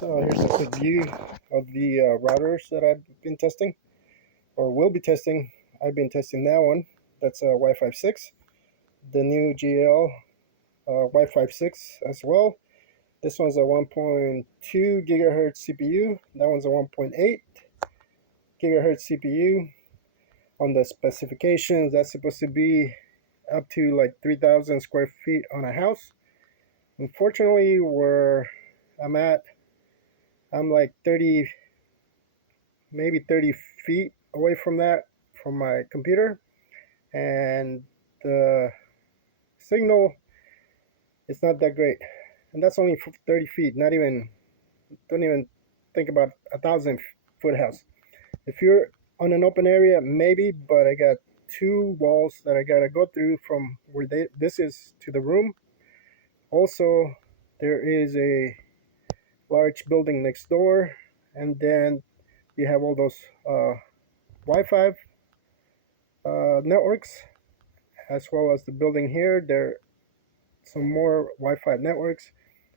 So here's a quick view of the routers that I've been testing or will be testing. I've been testing that one. That's Wi-Fi 6. The new GL Wi-Fi 6 as well. This one's a 1.2 gigahertz CPU. That one's a 1.8 gigahertz CPU. On the specifications, that's supposed to be up to like 3,000 square feet on a house. Unfortunately, where I'm at, I'm like 30, maybe 30 feet away from that, from my computer, and the signal is not that great. And that's only 30 feet, not even, don't even think about 1,000 foot house. If you're on an open area, maybe, but I got two walls that I gotta go through from where this is to the room. Also, there is a large building next door, and then you have all those Wi-Fi networks, as well as the building here. There are some more Wi-Fi networks.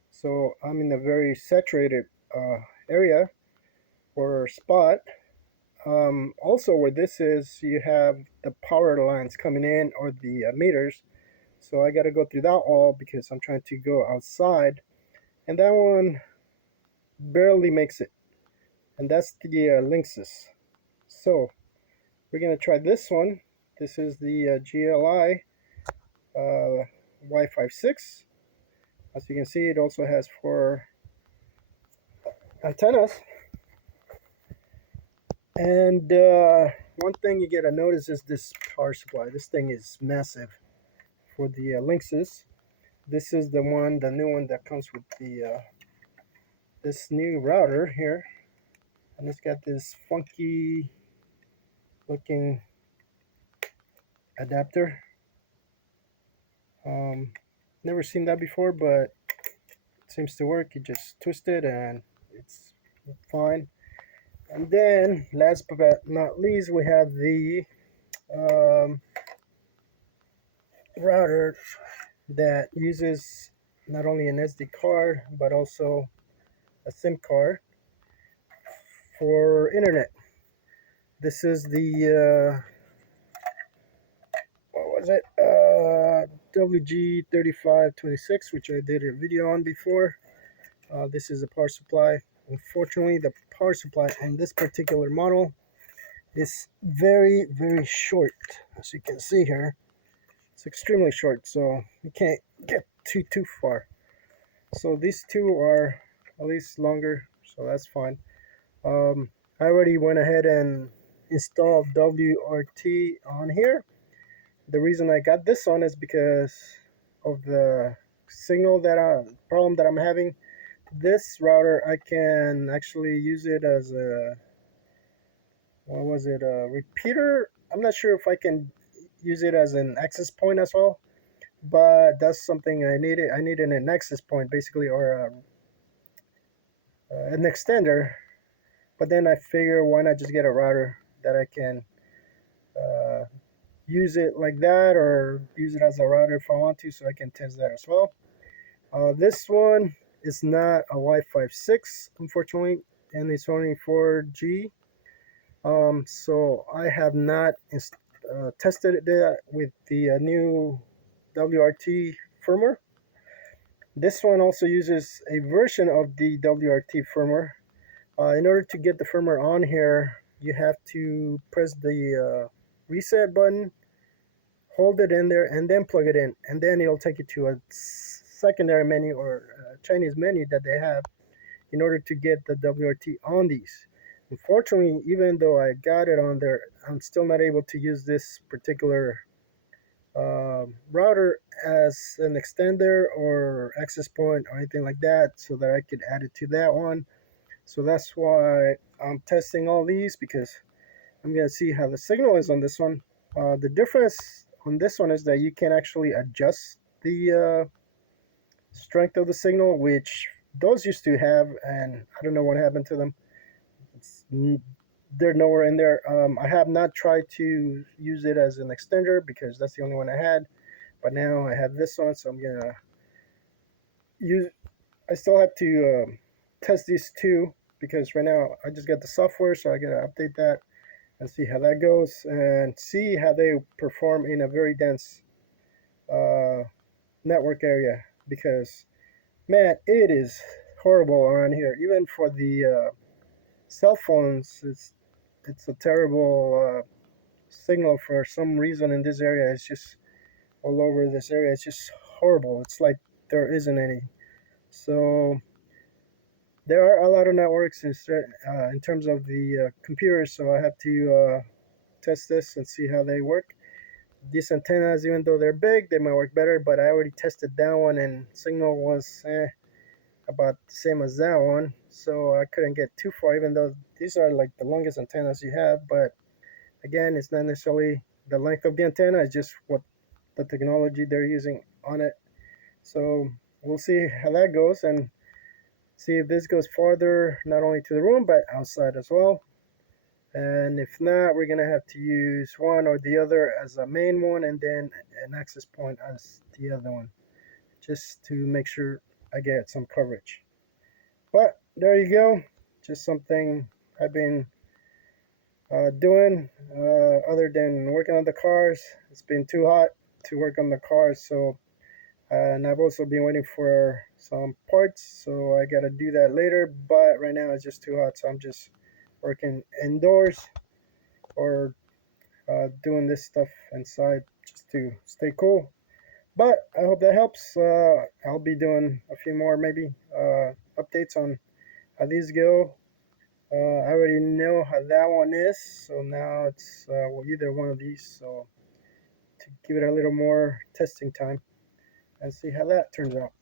So I'm in a very saturated area or spot. Also, where this is, you have the power lines coming in or the meters. So I got to go through that all because I'm trying to go outside, and that one barely makes it. And that's the Linksys. So we're gonna try this one. This is the GLI Wi-Fi 6. As you can see, it also has 4 antennas. And one thing you gotta notice is this power supply. This thing is massive for the Linksys. This is the one, the new one that comes with the this new router here, and it's got this funky looking adapter. Never seen that before, but it seems to work. You just twist it and it's fine. And then, last but not least, we have the router that uses not only an SD card but also a SIM card for internet. This is the what was it? WG3526, which I did a video on before. This is a power supply. Unfortunately, the power supply on this particular model is very, very short. As you can see here, it's extremely short, so you can't get too far. So these two are at least longer, so that's fine. I already went ahead and installed WRT on here. The reason I got this one is because of the signal problem that I'm having. This router, I can actually use it as a, what was it, a repeater. I'm not sure if I can use it as an access point as well, but that's something I needed. I needed an access point basically, or an extender. But then I figure, why not just get a router that I can use it like that, or use it as a router if I want to, so I can test that as well. This one is not a Wi-Fi 6, unfortunately, and it's only 4G. So I have not tested it with the new WRT firmware. This one also uses a version of the WRT firmware. In order to get the firmware on here, you have to press the reset button, hold it in there, and then plug it in, and then it'll take you to a secondary menu or Chinese menu that they have in order to get the WRT on these. Unfortunately, even though I got it on there, I'm still not able to use this particular router as an extender or access point or anything like that, so that I could add it to that one. So that's why I'm testing all these, because I'm going to see how the signal is on this one. The difference on this one is that you can actually adjust the strength of the signal, which those used to have, and I don't know what happened to them. They're nowhere in there. I have not tried to use it as an extender because that's the only one I had, but now I have this one, so I'm gonna use. I still have to test these two because right now I just got the software, so I gotta update that and see how that goes and see how they perform in a very dense uh, network area. Because man, it is horrible around here. Even for the cell phones, it's a terrible signal for some reason in this area. It's just all over this area. It's just horrible. It's like there isn't any. So there are a lot of networks in terms of the computers. So I have to test this and see how they work. These antennas, even though they're big, they might work better. But I already tested that one, and signal was about the same as that one. So I couldn't get too far, even though these are like the longest antennas you have. But again, it's not necessarily the length of the antenna, it's just what the technology they're using on it. So we'll see how that goes and see if this goes farther, not only to the room, but outside as well. And if not, we're gonna have to use one or the other as a main one and then an access point as the other one, just to make sure I get some coverage. But there you go, just something I've been doing other than working on the cars. It's been too hot to work on the cars, so and I've also been waiting for some parts, so I gotta do that later. But right now it's just too hot, so I'm just working indoors or doing this stuff inside just to stay cool. But I hope that helps. I'll be doing a few more maybe updates on how these go. I already know how that one is, so now it's well, either one of these. So to give it a little more testing time and see how that turns out.